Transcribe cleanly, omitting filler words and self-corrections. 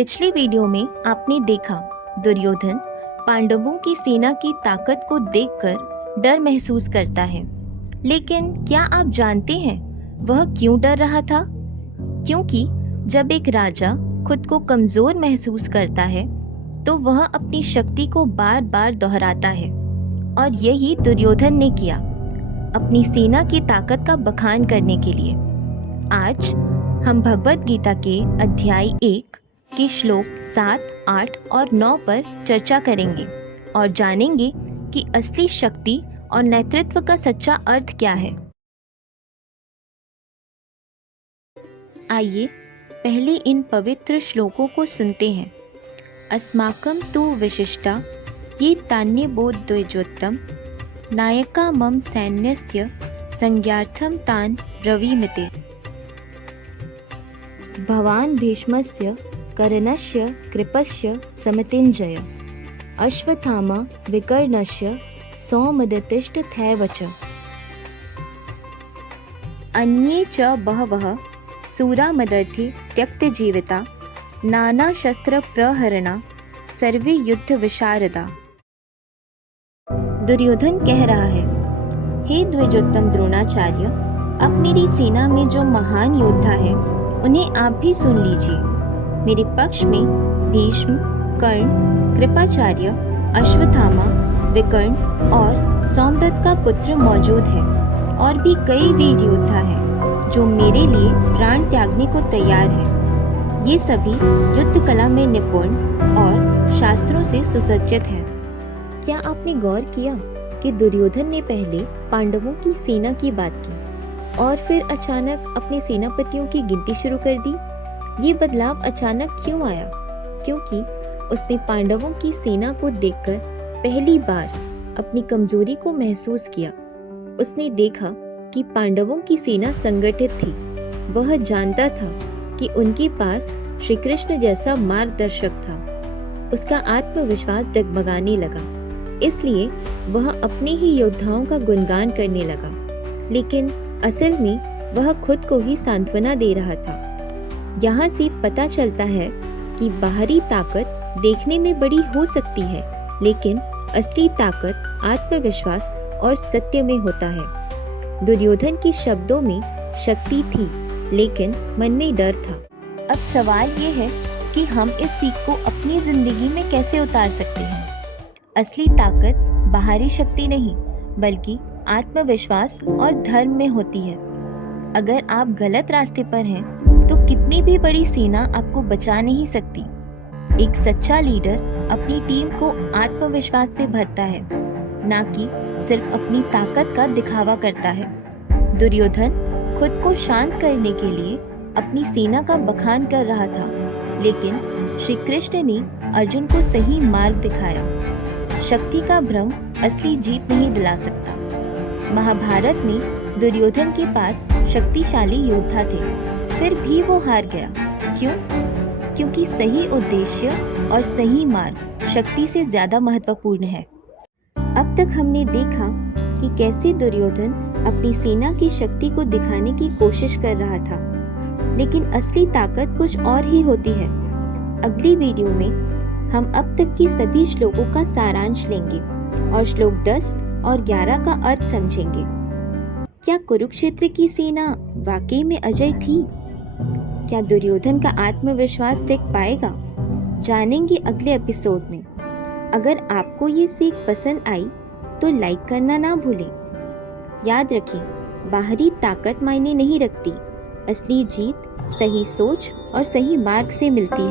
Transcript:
पिछली वीडियो में आपने देखा दुर्योधन पांडवों की सेना की ताकत को देखकर डर महसूस करता है। लेकिन क्या आप जानते हैं वह क्यों डर रहा था? क्योंकि जब एक राजा खुद को कमजोर महसूस करता है तो वह अपनी शक्ति को बार बार दोहराता है, और यही दुर्योधन ने किया अपनी सेना की ताकत का बखान करने के लिए। आज हम भगवद गीता के अध्याय 1 के श्लोक 7, 8 और 9 पर चर्चा करेंगे और जानेंगे कि असली शक्ति और नेतृत्व का सच्चा अर्थ क्या है। आइए पहले इन पवित्र श्लोकों को सुनते हैं। अस्माकं तु विशिष्टा ये तान्य बोधद्विजोत्तम नायका मम सैन्यस्य संज्ञार्थं तान् ब्रवीमिते। भवान् भीष्मस्य कर्णस्य कृपस्य समतिञ्जय अश्वत्थामा विकर्णस्य सौमदतिष्ठथैव च। अन्ये च बहवः सूरा मदर्थी त्यक्तजीविता नानाशस्त्रप्रहरणा सर्वे युद्ध विशारदा। दुर्योधन कह रहा है, हे द्विजोत्तम द्रोणाचार्य, अब मेरी सेना में जो महान योद्धा है उन्हें आप भी सुन लीजिए। मेरे पक्ष में भीष्म, कर्ण, कृपाचार्य, अश्वत्थामा, विकर्ण और सोमदत्त का पुत्र मौजूद है, और भी कई वीर योद्धा हैं जो मेरे लिए प्राण त्यागने को तैयार हैं। ये सभी युद्ध कला में निपुण और शास्त्रों से सुसज्जित हैं। क्या आपने गौर किया कि दुर्योधन ने पहले पांडवों की सेना की बात की और फिर अचानक अपने सेनापतियों की गिनती शुरू कर दी? ये बदलाव अचानक क्यों आया? क्योंकि उसने पांडवों की सेना को देखकर पहली बार अपनी कमजोरी को महसूस किया। उसने देखा कि पांडवों की सेना संगठित थी। वह जानता था कि उनके पास श्री कृष्ण जैसा मार्गदर्शक था। उसका आत्मविश्वास डगमगाने लगा, इसलिए वह अपने ही योद्धाओं का गुणगान करने लगा। लेकिन असल में वह खुद को ही सांत्वना दे रहा था। यहाँ से पता चलता है कि बाहरी ताकत देखने में बड़ी हो सकती है, लेकिन असली ताकत आत्मविश्वास और सत्य में होता है। दुर्योधन के शब्दों में शक्ति थी, लेकिन मन में डर था। अब सवाल ये है कि हम इस सीख को अपनी जिंदगी में कैसे उतार सकते हैं। असली ताकत बाहरी शक्ति नहीं, बल्कि आत्मविश्वास और धर्म में होती है। अगर आप गलत रास्ते पर हैं, तो कितनी भी बड़ी सेना आपको बचा नहीं सकती। एक सच्चा लीडर अपनी टीम को आत्मविश्वास से भरता है, ना कि सिर्फ अपनी ताकत का दिखावा करता है। दुर्योधन खुद को शांत करने के लिए अपनी सेना का बखान कर रहा था, लेकिन श्री कृष्ण ने अर्जुन को सही मार्ग दिखाया। शक्ति का भ्रम असली जीत नहीं दिला सकता। महाभारत में दुर्योधन के पास शक्तिशाली योद्धा थे, फिर भी वो हार गया। क्यों? क्योंकि सही उद्देश्य और सही मार्ग शक्ति से ज्यादा महत्वपूर्ण है। अब तक हमने देखा कि कैसे दुर्योधन अपनी सेना की शक्ति को दिखाने की कोशिश कर रहा था, लेकिन असली ताकत कुछ और ही होती है। अगली वीडियो में हम अब तक के सभी श्लोकों का सारांश लेंगे और श्लोक 10 और 11 का अर्थ समझेंगे। क्या कुरुक्षेत्र की सेना वाकई में अजय थी? क्या दुर्योधन का आत्मविश्वास टिक पाएगा? जानेंगे अगले एपिसोड में। अगर आपको ये सीख पसंद आई तो लाइक करना ना भूलें। याद रखें, बाहरी ताकत मायने नहीं रखती। असली जीत सही सोच और सही मार्ग से मिलती है।